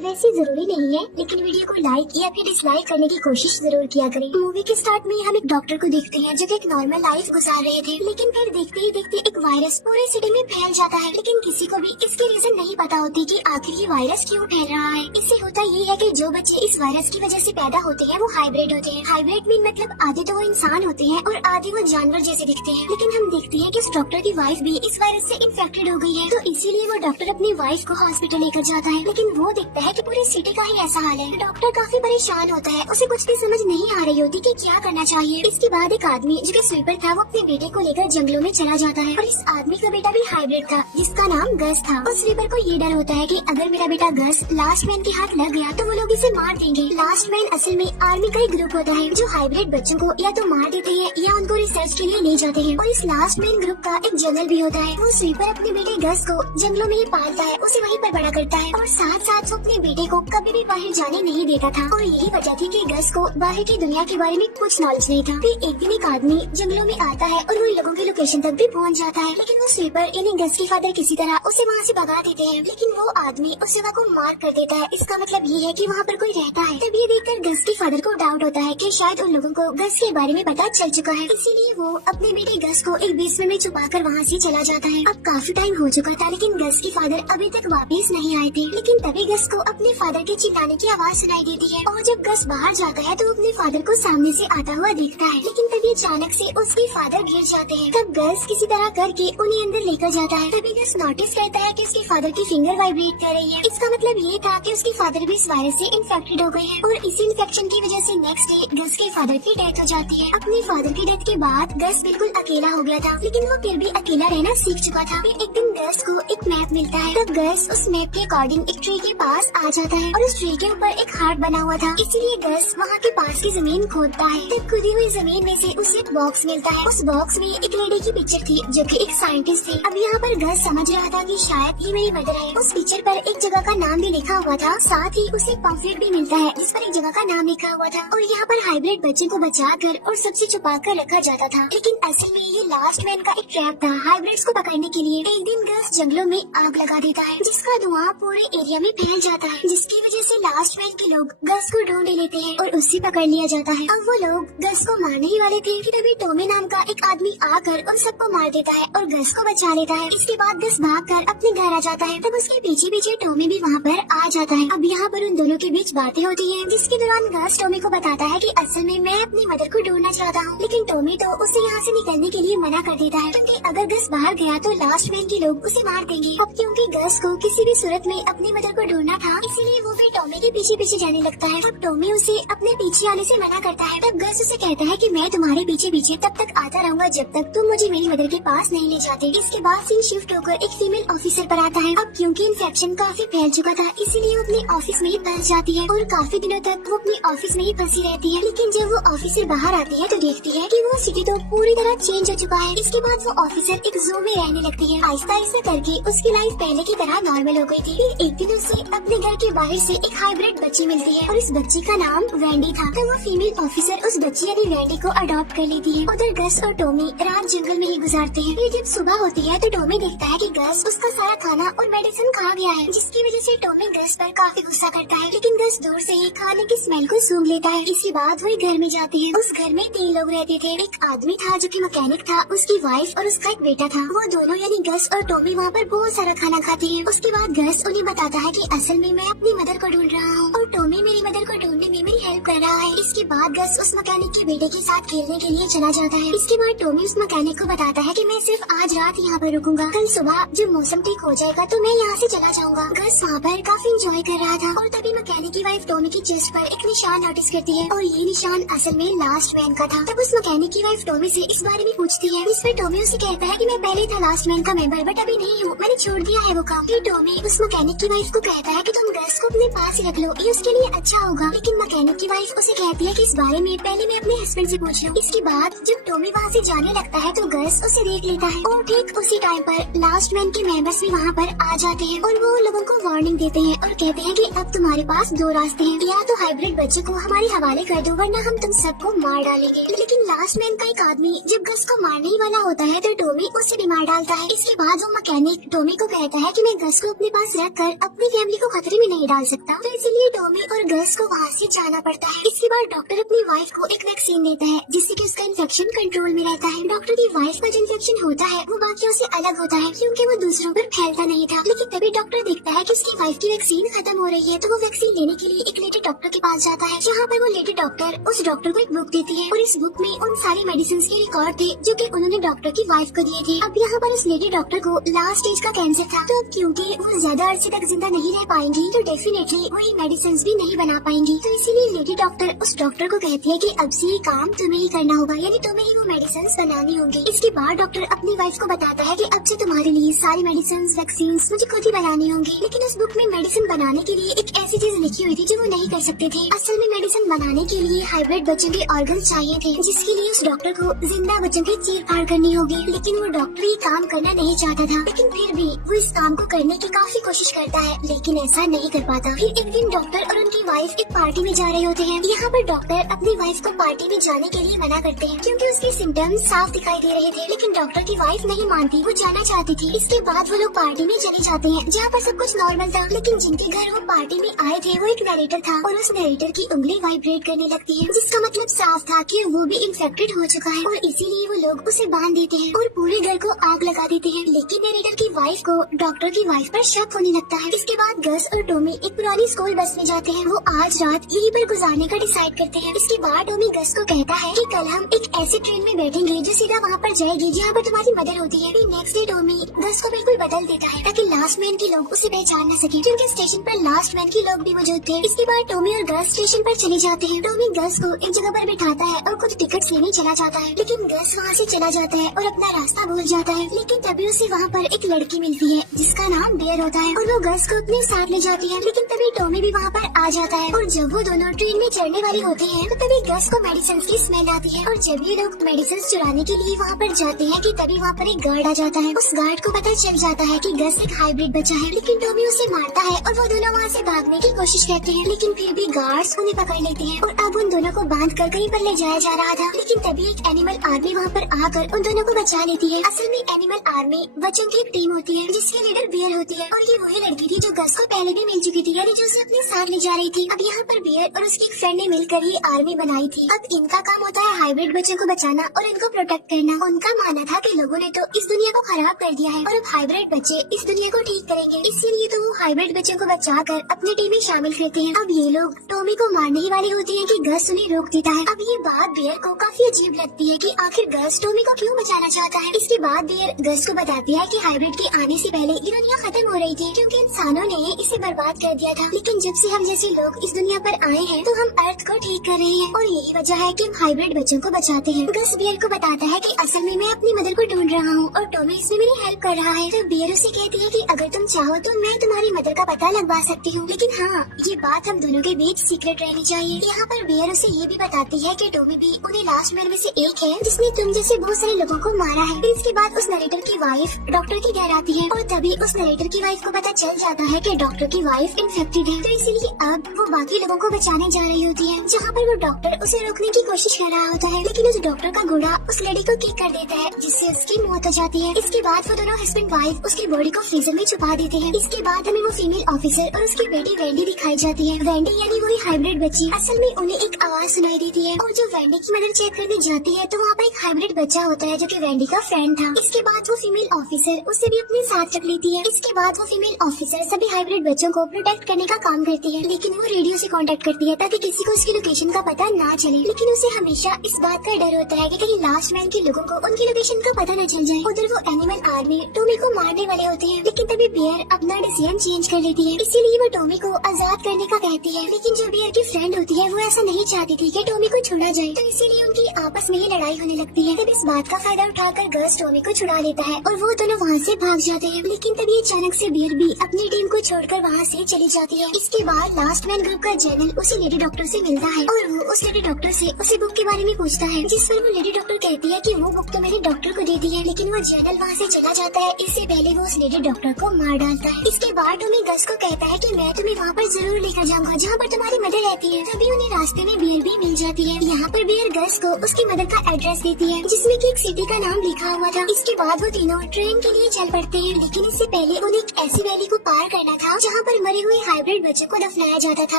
वैसे जरूरी नहीं है, लेकिन वीडियो को लाइक या फिर डिसलाइक करने की कोशिश जरूर किया करें। मूवी के स्टार्ट में हम एक डॉक्टर को देखते हैं जो कि एक नॉर्मल लाइफ गुजार रहे थे, लेकिन फिर देखते ही देखते एक वायरस पूरे सिटी में फैल जाता है। लेकिन किसी को भी इसके रीजन नहीं पता होती कि आखिर ये वायरस क्यों फैल रहा है। इससे होता ये है कि जो बच्चे इस वायरस की वजह से पैदा होते हैं वो हाइब्रिड होते हैं। हाइब्रिड मीन मतलब आधे तो वो इंसान होते हैं और आधे वो जानवर जैसे दिखते हैं। लेकिन हम देखते हैं कि उस डॉक्टर की वाइफ भी इस वायरस से इन्फेक्टेड हो गई है, तो इसीलिए वो डॉक्टर अपनी वाइफ को हॉस्पिटल लेकर जाता है। लेकिन वो देखता है कि पूरी सिटी का ही ऐसा हाल है। डॉक्टर काफी परेशान होता है, उसे कुछ भी समझ नहीं आ रही होती कि क्या करना चाहिए। इसके बाद एक आदमी जो कि स्वीपर था वो अपने बेटे को लेकर जंगलों में चला जाता है और इस आदमी का बेटा भी हाइब्रिड था जिसका नाम गस था। उस स्वीपर को ये डर होता है कि अगर मेरा बेटा गस लास्ट मैन के हाथ लग गया तो वो लोग इसे मार देंगे। लास्ट मैन असल में आर्मी का ही ग्रुप होता है जो हाइब्रिड बच्चों को या तो मार देते हैं या उनको रिसर्च के लिए ले जाते हैं। और इस लास्ट मैन ग्रुप का एक जनरल भी होता है। वो स्वीपर अपने बेटे गस को जंगलों में ही पालता है, उसे वहीं पर बड़ा करता है और साथ साथ वो अपने बेटे को कभी भी बाहर जाने नहीं देता था। और यही वजह थी कि गस को बाहर की दुनिया के बारे में कुछ नॉलेज नहीं था। फिर एक दिन एक आदमी जंगलों में आता है और वो इन लोगों की लोकेशन तक भी पहुंच जाता है, लेकिन वो स्वीपर यानी गस के फादर किसी तरह उसे वहाँ से भगा देते हैं। लेकिन वो आदमी उस जगह को मार कर देता है। इसका मतलब ये है कि वहाँ पर कोई रहता है। तब ये देखकर गस के फादर को डाउट होता है कि शायद उन लोगों को गस के बारे में पता चल चुका है, इसीलिए वो अपने बेटे गस को एक बेसमेंट में छुपा कर वहाँ से चला जाता है। अब काफी टाइम हो चुका था, लेकिन गस के फादर अभी तक वापस नहीं आए थे। लेकिन तभी गस को अपने फादर के चिल्लाने की आवाज सुनाई देती है और जब गस बाहर जाता है तो वो अपने फादर को सामने से आता हुआ देखता है। लेकिन तभी अचानक से उसके फादर गिर जाते हैं। तब गस किसी तरह करके उन्हें अंदर लेकर जाता है। तभी गस नोटिस करता है कि उसके फादर की फिंगर वाइब्रेट कर रही है। इसका मतलब ये था कि उसके फादर भी इस वायरस से इन्फेक्टेड हो गए हैं और इसी इन्फेक्शन की वजह से नेक्स्ट डे गस के फादर की डेथ हो जाती है। अपने फादर की डेथ के बाद गस बिल्कुल अकेला हो गया था, लेकिन वो फिर भी अकेला रहना सीख चुका था। फिर एक दिन गस को एक मैप मिलता है। तब गस उस मैप के अकॉर्डिंग एक ट्री के पास आ जाता है और उस ट्री के ऊपर एक हार्ट बना हुआ था, इसीलिए गस वहाँ के पास की जमीन खोदता है। तब खुदी हुई जमीन में से उसे एक बॉक्स मिलता है। उस बॉक्स में एक लेडी की पिक्चर थी जो कि एक साइंटिस्ट थी। अब यहाँ पर गस समझ रहा था कि शायद ये मेरी मदर है। उस पिक्चर पर एक जगह का नाम भी लिखा हुआ था, साथ ही उसे पम्फलेट भी मिलता है जिस पर एक जगह का नाम लिखा हुआ था। और यहाँ पर हाइब्रिड बच्चे को बचा कर और सबसे छुपा कर रखा जाता था। लेकिन असल में ये लास्ट मैन का एक ट्रैप था हाइब्रिड्स को पकड़ने के लिए। एक दिन गस जंगलों में आग लगा देता है जिसका धुआं पूरे एरिया में फैल जाता है, जिसकी वजह से लास्ट मैन के लोग गस को ढूंढ लेते हैं और उससे पकड़ लिया जाता है। अब वो लोग गस को मारने ही वाले थे कि तभी टॉमी नाम का एक आदमी आकर उन सबको मार देता है और गस को बचा लेता है। इसके बाद गस भागकर अपने घर आ जाता है। तब उसके पीछे पीछे टॉमी भी वहाँ पर आ जाता है। अब यहाँ पर उन दोनों के बीच बातें होती है, जिसके दौरान गस टॉमी को बताता है कि असल में मैं अपनी मदर को ढूंढना चाहता हूँ। लेकिन टॉमी तो उसे यहाँ से निकलने के लिए मना कर देता है, क्योंकि अगर गस बाहर गया तो लास्ट मैन के लोग उसे मार देंगे। अब क्योंकि गस को किसी भी सूरत में अपनी मदर को ढूंढना था, इसीलिए वो भी टॉमी के पीछे पीछे जाने लगता है। अब टॉमी उसे अपने पीछे आने से मना करता है। तब गस उसे कहता है कि मैं तुम्हारे पीछे पीछे तब तक आता रहूंगा जब तक तुम मुझे मेरी मदर के पास नहीं ले जाते। इसके बाद सीन शिफ्ट होकर एक फीमेल ऑफिसर पर आता है। अब क्योंकि इन्फेक्शन काफी फैल चुका था, इसीलिए वो अपने ऑफिस में ही फंस जाती है और काफी दिनों तक वो अपने ऑफिस में ही फंसी रहती है। लेकिन जब वो ऑफिसर बाहर आती है तो देखती है कि वो सिटी तो पूरी तरह चेंज हो चुका है। इसके बाद वो ऑफिसर एक जू में रहने लगती है। आहिस्ता आहिस्ता करके उसकी लाइफ पहले की तरह नॉर्मल हो गई थी। फिर एक दिन उसे अपने घर के बाहर से एक हाइब्रिड बच्ची मिलती है और इस बच्ची का नाम वेंडी था। तो वो फीमेल ऑफिसर उस बच्ची यानी वेंडी को अडॉप्ट कर लेती है। उधर गस और टॉमी रात जंगल में ही गुजारते हैं। फिर जब सुबह होती है तो टॉमी देखता है कि गस उसका सारा खाना और मेडिसिन खा गया है, जिसकी वजह से टॉमी गस पर काफी गुस्सा करता है। लेकिन गस दूर से ही खाने की स्मेल को सूंघ लेता है। इसके बाद वो घर में जाते हैं। उस घर में 3 लोग रहते थे। एक आदमी था जो कि मैकेनिक था, उसकी वाइफ और उसका एक बेटा था। वो दोनों यानी गस और टॉमी वहाँ पर बहुत सारा खाना खाते हैं। उसके बाद गस उन्हें बताता है कि असल में मैं अपनी मदर को ढूंढ रहा हूँ और टॉमी मेरी मदर को ढूंढने में मेरी हेल्प कर रहा है। इसके बाद गस उस मैकेनिक के बेटे के साथ खेलने के लिए चला जाता है। इसके बाद टॉमी उस मैकेनिक को बताता है कि मैं सिर्फ आज रात यहाँ पर रुकूंगा, कल सुबह जब मौसम ठीक हो जाएगा तो मैं यहाँ से चला जाऊंगा। गस वहाँ पर काफी एंजॉय कर रहा था और तभी मैकेनिक की वाइफ टॉमी की चेस्ट पर एक निशान नोटिस करती है और ये निशान असल में लास्ट मैन का था। तब उस मैकेनिक की वाइफ टॉमी से इस बारे में पूछती है। इस पर टॉमी उसे कहता है कि मैं पहले था लास्ट मैन का मेंबर, बट अभी नहीं हूँ, मैंने छोड़ दिया है वो काम। फिर टॉमी उस मैकेनिक की वाइफ को कहता है कि तुम गस को अपने पास ही रख लो, ये उसके लिए अच्छा होगा। लेकिन मैकेनिक की वाइफ वाइफ उसे कहती है कि इस बारे में पहले मैं अपने हस्बैंड से पूछ लूं। इसके बाद जब टॉमी वहाँ से जाने लगता है तो गस उसे देख लेता है और ठीक उसी टाइम पर लास्ट मैन के मेंबर्स भी वहाँ पर आ जाते हैं और वो लोगों को वार्निंग देते हैं और कहते हैं कि अब तुम्हारे पास दो रास्ते हैं, या तो हाइब्रिड बच्चे को हमारे हवाले कर दो वरना हम तुम सबको मार डालेंगे। लेकिन लास्ट मैन का एक आदमी जब गस को मारने ही वाला होता है तो टॉमी उसे भी मार डालता है। इसके बाद वो मैकेनिक टॉमी को कहता है कि मैं गस को अपने पास रख कर अपनी फैमिली को खतरे में नहीं डाल सकता, तो इसीलिए टॉमी और गस को वहाँ से जाना पड़ता है। इसके बाद डॉक्टर अपनी वाइफ को एक वैक्सीन देता है जिससे कि उसका इन्फेक्शन कंट्रोल में रहता है। डॉक्टर की वाइफ का जो इन्फेक्शन होता है वो बाकियों से अलग होता है क्योंकि वो दूसरों पर फैलता नहीं था। लेकिन तभी डॉक्टर देखता है कि उसकी वाइफ की वैक्सीन खत्म हो रही है, तो वो वैक्सीन लेने के लिए एक लेडी डॉक्टर के पास जाता है, जहाँ पर वो लेडी डॉक्टर उस डॉक्टर को एक बुक देती है और इस बुक में उन सारी मेडिसिन के रिकॉर्ड थे जो कि उन्होंने डॉक्टर की वाइफ को दिए थे। अब यहाँ पर उस लेडी डॉक्टर को लास्ट स्टेज का कैंसर था, तो अब क्योंकि वो ज्यादा अरसे तक जिंदा नहीं रह पाएंगी तो डेफिनेटली वो ये मेडिसिन भी नहीं बना पाएंगी। तो इसीलिए लेडी डॉक्टर उस डॉक्टर को कहती है कि अब से ये काम तुम्हें ही करना होगा, यानी तुम्हें ही वो मेडिसिन बनानी होंगी। इसके बाद डॉक्टर अपनी वाइफ को बताता है कि अब से तुम्हारे लिए सारी मेडिसिन वैक्सीन मुझे खुद ही बनानी होंगी। लेकिन उस बुक में मेडिसिन बनाने के लिए एक ऐसी चीज लिखी हुई थी जो वो नहीं कर सकते थे। असल में मेडिसिन बनाने के लिए हाइब्रिड बच्चों के ऑर्गन चाहिए थे, जिसके लिए उस डॉक्टर को जिंदा बच्चों की चीर फाड़ करनी होगी। लेकिन वो डॉक्टर ये काम करना नहीं चाहता था, लेकिन फिर भी वो इस काम को करने की काफी कोशिश करता है, लेकिन ऐसा नहीं कर पाता। फिर एक दिन डॉक्टर और उनकी वाइफ एक पार्टी में जा रहे होते हैं। यहाँ पर डॉक्टर अपनी वाइफ को पार्टी में जाने के लिए मना करते हैं क्योंकि उसके सिम्टम्स साफ दिखाई दे रहे थे, लेकिन डॉक्टर की वाइफ नहीं मानती, वो जाना चाहती थी। इसके बाद वो लोग पार्टी में चले जाते हैं जहाँ पर सब कुछ नॉर्मल था, लेकिन जिनके घर वो पार्टी में आए थे वो एक नरेटर था और उस नरेटर की उंगली वाइब्रेट करने लगती है, जिसका मतलब साफ था कि वो भी इन्फेक्टेड हो चुका है और इसीलिए वो लोग उसे बांध देते हैं और पूरे घर को आग लगा देते हैं। लेकिन नरेटर की वाइफ को डॉक्टर की वाइफ पर शक होने लगता है। इसके बाद गस और टॉमी एक पुरानी स्कूल बस में जाते हैं, वो आज रात यहीं पर गुजारने का डिसाइड करते हैं। इसके बाद टॉमी गस को कहता है कि कल हम एक ऐसे ट्रेन में बैठेंगे जो सीधा वहाँ पर जाएगी जहाँ पर तुम्हारी मदर होती है। नेक्स्ट डे टॉमी गस को बिल्कुल बदल देता है ताकि लास्ट मैन के लोग उसे पहचान न सके, क्योंकि स्टेशन पर लास्ट मैन के लोग भी मौजूद थे। इसके बाद टॉमी और गस स्टेशन पर चले जाते हैं। टॉमी गस को एक जगह पर बिठाता है और कुछ टिकट्स लेने चला जाता है, लेकिन गस वहाँ से चला जाता है और अपना रास्ता भूल जाता है। लेकिन तभी उसे वहाँ पर एक लड़की मिलती है जिसका नाम बेयर होता है और वो गस को अपने साथ ले जाती है। लेकिन तभी टॉमी भी वहाँ पर आ जाता है और जब वो दोनों ट्रेन में चढ़ने वाले होते हैं तो तभी गस को मेडिसिन की स्मेल आती है और जब ये लोग मेडिसिन चुराने के लिए वहाँ पर जाते हैं कि तभी वहाँ पर एक गार्ड आ जाता है। उस गार्ड को पता चल जाता है कि गस एक हाइब्रिड बच्चा है, लेकिन टॉमी उसे मारता है और वो दोनों वहाँ से भागने की कोशिश करते हैं, लेकिन फिर भी गार्ड्स उन्हें पकड़ लेते हैं और अब उन दोनों को बांध कर कहीं पर ले जाया जा रहा था। लेकिन तभी एक एनिमल आर्मी वहाँ पर आकर उन दोनों को बचा लेती है। असल में एनिमल आर्मी बच्चों की एक टीम होती है जिसकी लीडर बियर होती है और ये वही लड़की थी जो गस को पहले भी मिल चुकी थी, यानी जो उसे अपने साथ ले जा रही थी। अब यहाँ पर बियर और उसकी एक फ्रेंड ने मिलकर ये आर्मी बनाई थी। अब इनका काम होता है हाइब्रिड बच्चों को बचाना और इनको प्रोटेक्ट करना। उनका मानना था कि लोगों ने तो इस दुनिया को खराब कर दिया है और अब हाइब्रिड बच्चे इस दुनिया को ठीक करेंगे, इसीलिए तो वो हाइब्रिड बच्चों को बचाकर अपनी टीम में शामिल करते हैं। अब ये लोग टॉमी को मारने ही वाले होते हैं कि गस उन्हें रोक देता है। अब ये बात बियर को काफी अजीब लगती है कि आखिर गस टॉमी को क्यों बचाना चाहता है। इसके बाद बियर गस को बताती है कि हाइब्रिड के आने से पहले ये दुनिया खत्म हो रही थी क्योंकि इंसानों ने इसे बर्बाद कर दिया था, लेकिन जब से हम जैसे लोग इस दुनिया पर आए हैं तो हम अर्थ को ठीक कर रहे हैं और यही वजह है कि हम हाइब्रिड बच्चों को बचाते हैं। गस बियर को बताता है कि असल में मैं अपनी मदर को ढूंढ रहा हूँ और टॉमी इसमें मेरी हेल्प कर रहा है। तो बियर उसे कहती है कि अगर तुम चाहो तो मैं तुम्हारी मदर का पता लगवा सकती हूँ, लेकिन हाँ ये बात हम दोनों के बीच सीक्रेट रहनी चाहिए। यहाँ पर बियर उसे ये भी बताती है कि टॉमी भी उन्हें लास्ट मैन में से एक है जिसने तुम जैसे बहुत सारे लोगों को मारा है। फिर इसके बाद उस नरेटर की वाइफ डॉक्टर के घर आती है और तभी उस नरेटर की वाइफ को पता चल जाता है कि डॉक्टर की वाइफ इन्फेक्टेड है, तो इसीलिए अब वो बाकी लोगों को बचाने जा रही होती है। जहाँ पर वो डॉक्टर उसे रोकने की कोशिश कर रहा होता है, लेकिन उस डॉक्टर का घोड़ा उस लेडी को किक कर देता है जिससे उसकी मौत हो जाती है। इसके बाद वो दोनों हस्बैंड वाइफ उसकी बॉडी को फ्रीजर में छुपा देते हैं। इसके बाद हमें वो फीमेल ऑफिसर और उसकी बेटी वेंडी दिखाई जाती है। वेंडी यानी वही हाइब्रिड बच्ची। असल में उन्हें एक आवाज सुनाई देती है और जो वेंडी की मदर चेक करने जाती है तो वहाँ पर एक हाइब्रिड बच्चा होता है जो कि वेंडी का फ्रेंड था। इसके बाद वो फीमेल ऑफिसर उसे भी अपने साथ रख लेती है। इसके बाद वो फीमेल ऑफिसर सभी हाइब्रिड बच्चों को प्रोटेक्ट करने का काम करती है, लेकिन वो रेडियो से कांटेक्ट करती है ताकि किसी को उसकी लोकेशन का पता ना चले। लेकिन उसे हमेशा इस बात का डर होता है कि कहीं लास्ट मैन के लोगों को उनकी लोकेशन का पता न चल जाए। उधर वो एनिमल आर्मी टॉमी को मारने वाले होते हैं, लेकिन तभी बियर अपना डिसीजन चेंज कर लेती है, इसीलिए वो टॉमी को आजाद करने का कहती है। लेकिन जो बियर की फ्रेंड होती है वो ऐसा नहीं चाहती थी कि टॉमी को छोड़ा जाए, तो इसीलिए उनकी आपस में ही लड़ाई होने लगती है। तब इस बात का फायदा उठाकर गस टॉमी को छुड़ा लेता है और वो दोनों वहाँ से भाग जाते हैं। लेकिन तभी अचानक से बियर भी अपनी टीम को छोड़कर वहाँ से चली जाती है। इसके बाद लास्ट मैन ग्रुप का जर्नल उसी लेडी डॉक्टर से मिलता है और वो उस लेडी डॉक्टर से उसी बुक के बारे में पूछता है, जिस पर वो लेडी डॉक्टर कहती है कि वो बुक तो मैंने डॉक्टर को दे दी है, लेकिन वो जर्नल वहाँ से चला जाता है। इससे पहले वो उस लेडी डॉक्टर को मार डालता है। इसके बाद टॉमी गस को कहता है कि मैं तुम्हें वहाँ पर जरूर लेकर जाऊंगा जहाँ पर तुम्हारी मदर रहती है। तभी उन्हें रास्ते में बियर भी मिल जाती है। यहाँ पर बियर गस को उसकी मदर का एड्रेस देती है, जिसमें कि एक सिटी का नाम लिखा हुआ था। इसके बाद वो तीनों ट्रेन के लिए चल पड़ते हैं, लेकिन इससे पहले उन्हें एक ऐसी वैली को पार करना था जहाँ पर मरे हुए हाइब्रिड बच्चों को दफनाया जाता था।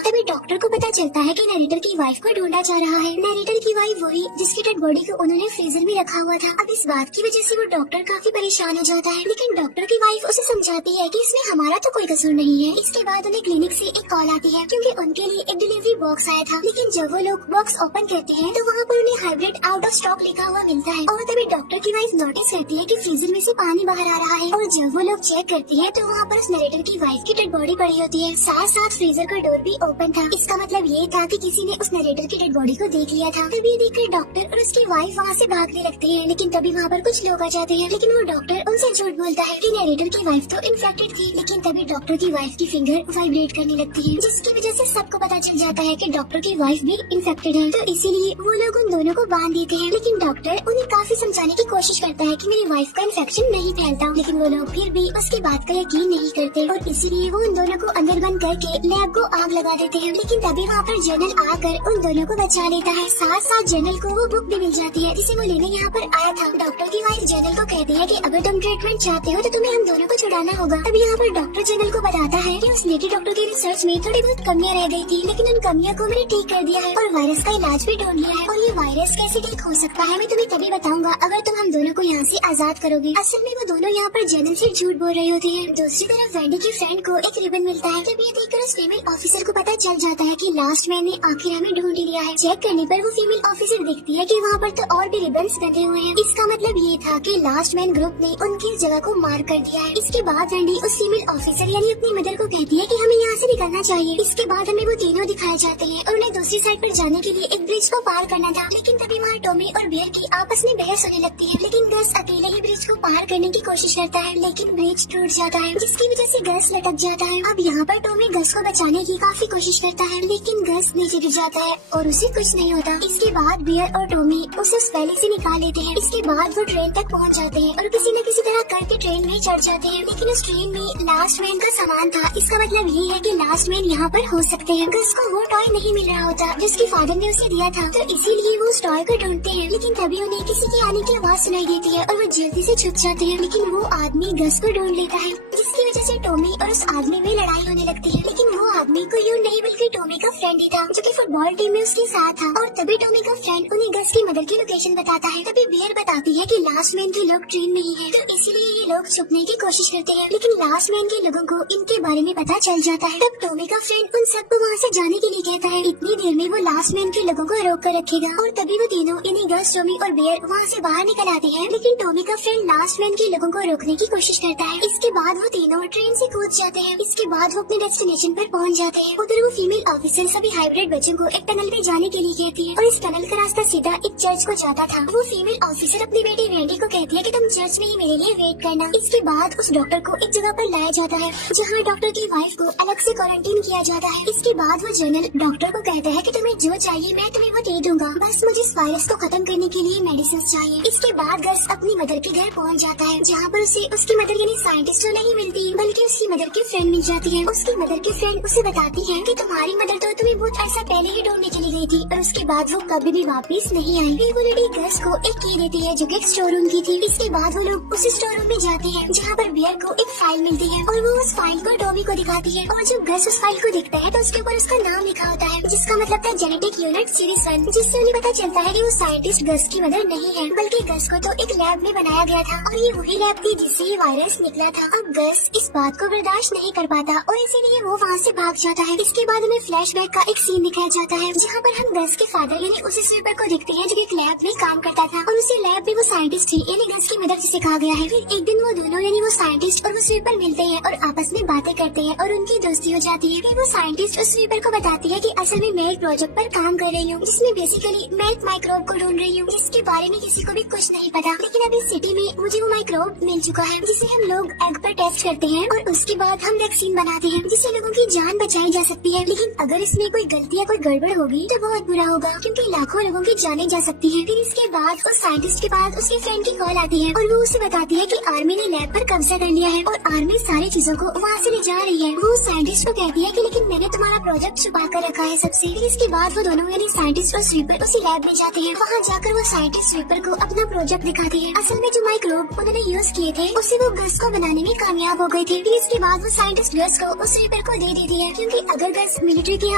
तभी डॉक्टर को पता चलता है कि नरेटर की वाइफ को ढूंढा जा रहा है। नरेटर की वाइफ वही जिसकी डेड बॉडी को उन्होंने फ्रीजर में रखा हुआ था। अब इस बात की वजह से वो डॉक्टर काफी परेशान हो जाता है, लेकिन डॉक्टर की वाइफ उसे समझाती है कि इसमें हमारा तो कोई कसूर नहीं है। इसके बाद उन्हें क्लिनिक से एक कॉल आती है क्योंकि उनके लिए एक डिलीवरी बॉक्स आया था, लेकिन जब वो लोग बॉक्स ओपन करते हैं तो वहाँ पर उन्हें हाइब्रिड आउट ऑफ स्टॉक लिखा हुआ मिलता है। और तभी डॉक्टर की वाइफ नोटिस करती है कि फ्रीजर में से पानी बाहर आ रहा है। और जब वो लोग चेक करती है तो वहाँ पर उस नरेटर की वाइफ की डेड बॉडी पड़ी होती है। साथ साथ फ्रीजर का डोर भी ओपन था। इसका मतलब ये था कि किसी ने उस नरेटर की डेड बॉडी को देख लिया था। तभी देखकर डॉक्टर और उसकी वाइफ वहाँ से भागने लगते हैं, लेकिन तभी वहाँ पर कुछ लोग आ जाते हैं। लेकिन वो डॉक्टर उनसे झूठ बोलता है कि नरेटर की वाइफ तो इन्फेक्टेड थी। लेकिन तभी डॉक्टर की वाइफ की फिंगर वाइब्रेट करने लगती है, जिसकी वजह से सबको पता चल जाता है कि डॉक्टर की वाइफ भी इन्फेक्टेड है। तो इसीलिए वो लोग उन दोनों को बांध देते हैं। लेकिन डॉक्टर उन्हें काफी समझाने की कोशिश करता है कि मेरी वाइफ का इन्फेक्शन नहीं फैलता, लेकिन वो लोग फिर भी उसकी बात का यकीन नहीं करते और इसीलिए वो उन दोनों को अंदर बंद करके लैब को आग लगा देते हैं। लेकिन तभी वहाँ पर जर्नल आकर उन दोनों को बचा लेता है। साथ साथ जर्नल को वो बुक भी मिल जाती है जिसे वो लेने यहाँ पर आया था। डॉक्टर की वाइफ जर्नल को कहती है कि अगर तुम ट्रीटमेंट चाहते हो तो तुम्हें हम दोनों को छुड़ाना होगा। तभी यहाँ पर डॉक्टर जर्नल को बताता है कि उस लेडी डॉक्टर के रिसर्च में थोड़ी बहुत कमियां रह गई थी, लेकिन उन कमियों को मैंने ठीक कर दिया है और वायरस का इलाज भी ढूंढ लिया है। और ये वायरस कैसे ठीक हो सकता है मैं तुम्हें तभी बताऊंगा अगर तुम हम दोनों को यहाँ से आजाद करोगे। असल में वो दोनों यहाँ पर जर्नल से झूठ बोल रहे होते हैं। दूसरी तरफ वेंडी की फ्रेंड को एक रिबन मिलता है। जब ये देखकर उस फीमेल ऑफिसर को पता चल जाता है कि लास्ट मैन ने आखिर हमें ढूंढ लिया है। चेक करने पर वो फीमेल ऑफिसर देखती है कि वहाँ पर तो और भी रिबन्स बंधे हुए हैं। इसका मतलब ये था कि लास्ट मैन ग्रुप ने उनकी इस जगह को मार कर दिया है। इसके बाद वेंडी उस फीमेल ऑफिसर यानी अपनी मदर को कहती है कि हमें यहाँ से निकलना चाहिए। इसके बाद हमें वो तीनों दिखाए जाते हैं और उन्हें दूसरी साइड पर जाने के लिए एक ब्रिज को पार करना था। लेकिन तभी वहाँ टॉमी और बियर की आपस में बहस होने लगती है। लेकिन गस अकेले ही ब्रिज को पार करने की कोशिश करता है, लेकिन ब्रिज टूट जाता है, जिसकी वजह से गस लटक जाता है। अब यहाँ पर टॉमी गस को बचाने की काफी कोशिश करता है, लेकिन गस नीचे गिर जाता है और उसे कुछ नहीं होता। इसके बाद बियर और टॉमी उसे उस वैली से निकाल लेते हैं। इसके बाद वो ट्रेन तक पहुँच जाते हैं और किसी न किसी तरह करके ट्रेन में चढ़ जाते हैं। लेकिन उस ट्रेन में लास्ट मैन का सामान था। इसका मतलब ये है कि लास्ट मैन यहाँ पर हो सकते हैं। गस को वो टॉय नहीं मिल रहा होता जिसके फादर ने उसे दिया था, तो इसीलिए वो उस टॉय को ढूंढते हैं। लेकिन तभी उन्हें किसी के आने की आवाज सुनाई देती है और वो जल्दी से छुप जाते हैं। लेकिन वो आदमी गस को ढूंढ लेता है, जिसकी वजह से टॉमी और उस आदमी में लड़ाई होने लगती है। लेकिन वो आदमी कोई और नहीं बल्कि टॉमी का फ्रेंड ही था, जो कि फुटबॉल टीम में उसके साथ था। और तभी टॉमी का फ्रेंड उन्हें गस की मदर की लोकेशन बताता है। तभी बियर बताती है कि लास्ट मैन के लोग ट्रेन में ही है, तो इसीलिए ये लोग छुपने की कोशिश करते हैं। लेकिन लास्ट मैन के लोगों को इनके बारे में पता चल जाता है। तब टॉमी का फ्रेंड उन सबको वहाँ से जाने के लिए कहता है। इतनी देर में वो लास्ट मैन के लोगों को रोक कर रखेगा और तभी वो तीनों यानी गस, टॉमी और बियर वहाँ से बाहर निकल आते हैं। लेकिन टॉमी का फ्रेंड लास्ट मैन के लोगों को रोकने की कोशिश करता है। इसके बाद वो तीनों ट्रेन से कूद जाते हैं। इसके बाद वो अपने डेस्टिनेशन पर पहुँच जाते हैं। उधर वो फीमेल ऑफिसर सभी हाइब्रिड बच्चों को एक टनल में जाने के लिए कहती है और इस टनल का रास्ता सीधा एक चर्च को जाता था। वो फीमेल ऑफिसर अपनी बेटी वेंडी को कहती है कि तुम चर्च में ही मेरे लिए वेट करना। इसके बाद उस डॉक्टर को एक जगह पर लाया जाता है जहाँ डॉक्टर की वाइफ को अलग से क्वारंटीन किया जाता है। इसके बाद वो जनरल डॉक्टर को कहता है कि तुम्हें जो चाहिए मैं तुम्हें वो दे दूंगा, बस मुझे इस वायरस को खत्म करने के लिए मेडिसिन चाहिए। इसके बाद गस अपनी मदर के घर पहुँच जाता है, जहाँ पर उसे उसकी मदर यानी साइंटिस्ट तो नहीं मिलती बल्कि उसकी मदर की फ्रेंड मिल जाती है। उसकी मदर की फ्रेंड उसे बताती है कि तुम्हारी मदर तो तुम्हें बहुत अर्सा पहले ही ढूंढने चली गई थी और उसके बाद वो कभी भी वापस नहीं आई। फिर वो लेडी गस को एक की देती है जो कि एक स्टोर रूम की थी। इसके बाद वो लोग उस स्टोर रूम में जाते हैं जहाँ पर बियर को एक फाइल मिलती है और वो उस फाइल को टॉमी को दिखाती है। और जब गस उस फाइल को देखता है तो उसके ऊपर उसका नाम लिखा होता है, जिसका मतलब था जेनेटिक यूनिट सीरीज 1, जिससे उन्हें पता चलता है कि वो साइंटिस्ट गस की मदर नहीं है बल्कि गस को तो एक लैब में बनाया गया था और ये वही लैब थी जिससे ये वायरस निकला था। अब गस इस बात को बर्दाश्त नहीं कर पाता और इसीलिए वो वहाँ से भाग जाता है। इसके बाद हमें फ्लैशबैक का एक सीन दिखाया जाता है जहाँ पर हम गस के फादर यानी उस स्वीपर को देखते हैं जो एक लैब में काम करता था और उसी लैब में वो साइंटिस्ट थी यानी गस की मदर जिसे कहा गया है। फिर एक दिन वो दोनों यानी वो साइंटिस्ट और वो स्वीपर मिलते हैं और आपस में बातें करते हैं और उनकी दोस्ती हो जाती है। फिर वो साइंटिस्ट उस स्वीपर को बताती है कि असल में मैं एक प्रोजेक्ट पर काम कर रही हूँ जिसमें बेसिकली मैं एक माइक्रोब को ढूंढ रही हूँ जिसके बारे में किसी को भी कुछ नहीं पता, लेकिन अभी सिटी में मुझे वो माइक्रोब मिल चुका है जिसे हम लोग एग पर टेस्ट टेस्ट करते हैं और उसके बाद हम वैक्सीन बनाते हैं जिससे लोगों की जान बचाई जा सकती है। लेकिन अगर इसमें कोई गलती या कोई गड़बड़ होगी तो बहुत बुरा होगा, क्योंकि लाखों लोगों की जाने जा सकती है। फिर इसके बाद उस साइंटिस्ट के पास उसके फ्रेंड की कॉल आती है और वो उसे बताती है कि आर्मी ने लैब पर कब्जा कर लिया है और आर्मी सारी चीजों को वहाँ से ले जा रही है। वो साइंटिस्ट को कहती है कि लेकिन मैंने तुम्हारा प्रोजेक्ट छुपा कर रखा है सबसे। फिर इसके बाद वो दोनों यानी साइंटिस्ट और स्वीपर उसी लैब में जाते हैं। वहाँ जाकर वो साइंटिस्ट स्वीपर को अपना प्रोजेक्ट दिखाती है। असल में जो माइक्रोब उन्होंने यूज किए थे उससे वो गैस को बनाने में कामयाब हो गए थे। फिर इसके बाद वो साइंटिस्ट गैस को उस स्वीपर को दे देती है, क्योंकि अगर गैस मिलिट्री के